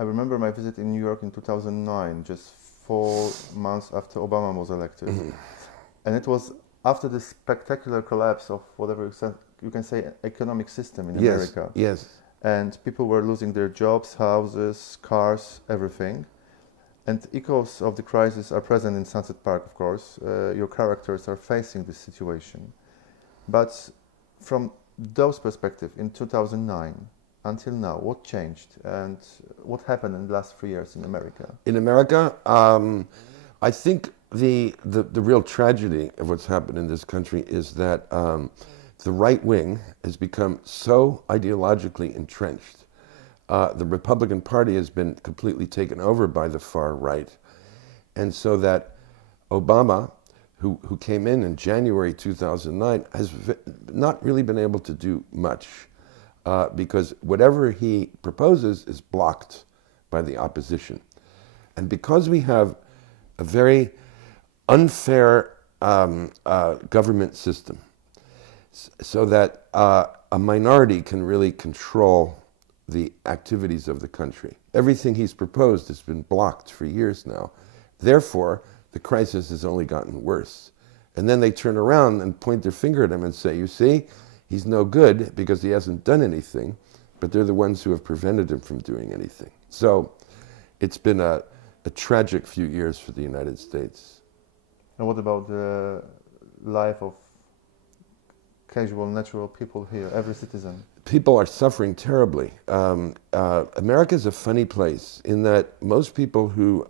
I remember my visit in New York in 2009, just 4 months after Obama was elected. And it was after the spectacular collapse of whatever you can say economic system in America. Yes. And people were losing their jobs, houses, cars, everything. And echoes of the crisis are present in Sunset Park, of course. Your characters are facing this situation. But from those perspectives, in 2009 until now, what changed and what happened in the last 3 years in America? In America, I think the real tragedy of what's happened in this country is that the right wing has become so ideologically entrenched. The Republican Party has been completely taken over by the far right. And so that Obama, who came in January 2009, has not really been able to do much because whatever he proposes is blocked by the opposition. And because we have a very unfair government system, so that a minority can really control the activities of the country. Everything he's proposed has been blocked for years now. Therefore, the crisis has only gotten worse. And then they turn around and point their finger at him and say, you see, he's no good because he hasn't done anything, but they're the ones who have prevented him from doing anything. So it's been a tragic few years for the United States. And what about the life of casual, natural people here, every citizen? People are suffering terribly. America is a funny place in that most people who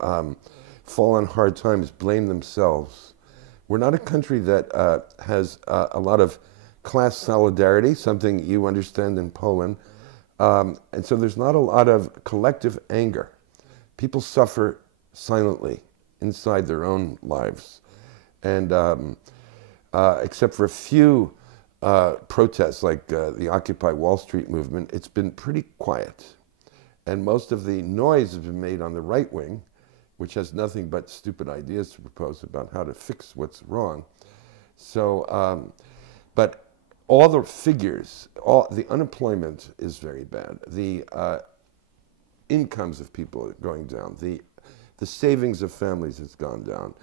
fall on hard times blame themselves. We're not a country that has a lot of class solidarity, something you understand in Poland. And so there's not a lot of collective anger. People suffer silently inside their own lives. And except for a few protests like the Occupy Wall Street movement, it's been pretty quiet. And most of the noise has been made on the right wing, which has nothing but stupid ideas to propose about how to fix what's wrong. So, but all the figures, the unemployment is very bad. The incomes of people are going down. The savings of families has gone down.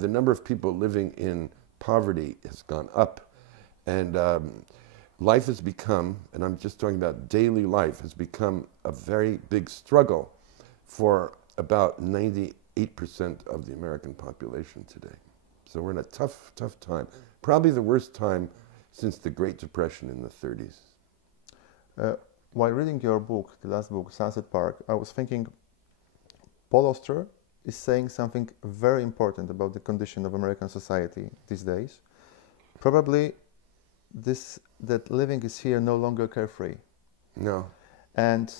The number of people living in poverty has gone up. And life has become, and I'm just talking about daily life, has become a very big struggle for about 98% of the American population today. So we're in a tough, tough time. Probably the worst time since the Great Depression in the 30s. While reading your book, the last book, Sunset Park, I was thinking Paul Auster is saying something very important about the condition of American society these days. Probably that living is here no longer carefree. No. And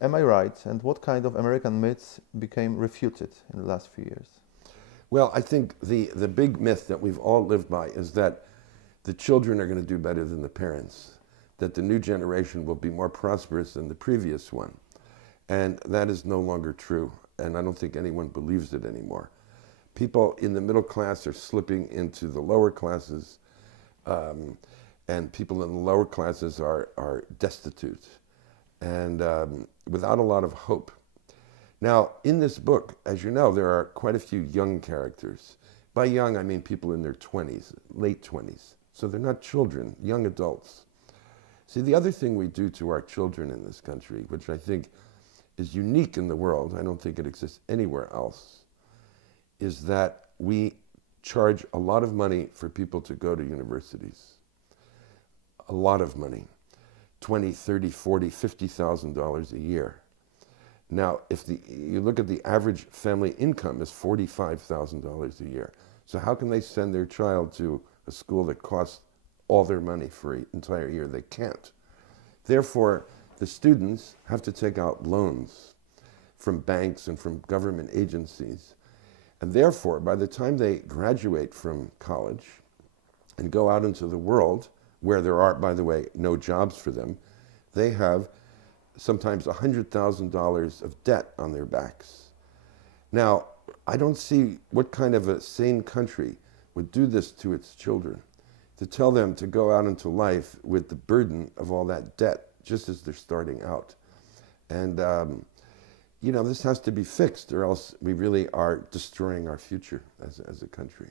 am I right? And what kind of American myths became refuted in the last few years? Well, I think the big myth that we've all lived by is that the children are going to do better than the parents, that the new generation will be more prosperous than the previous one. And that is no longer true. And I don't think anyone believes it anymore. People in the middle class are slipping into the lower classes. And people in the lower classes are destitute and without a lot of hope. Now, in this book, as you know, there are quite a few young characters. By young, I mean people in their 20s, late 20s. So they're not children, young adults. See, the other thing we do to our children in this country, which I think is unique in the world, I don't think it exists anywhere else, is that we charge a lot of money for people to go to universities. A lot of money, $20,000, $30,000, $40,000, $50,000 a year. Now, if you look at the average family income is $45,000 a year. So how can they send their child to a school that costs all their money for an entire year? They can't. Therefore, the students have to take out loans from banks and from government agencies. And therefore, by the time they graduate from college and go out into the world, where there are, by the way, no jobs for them, they have sometimes $100,000 of debt on their backs. Now, I don't see what kind of a sane country would do this to its children, to tell them to go out into life with the burden of all that debt just as they're starting out. And, you know, this has to be fixed, or else we really are destroying our future as a country.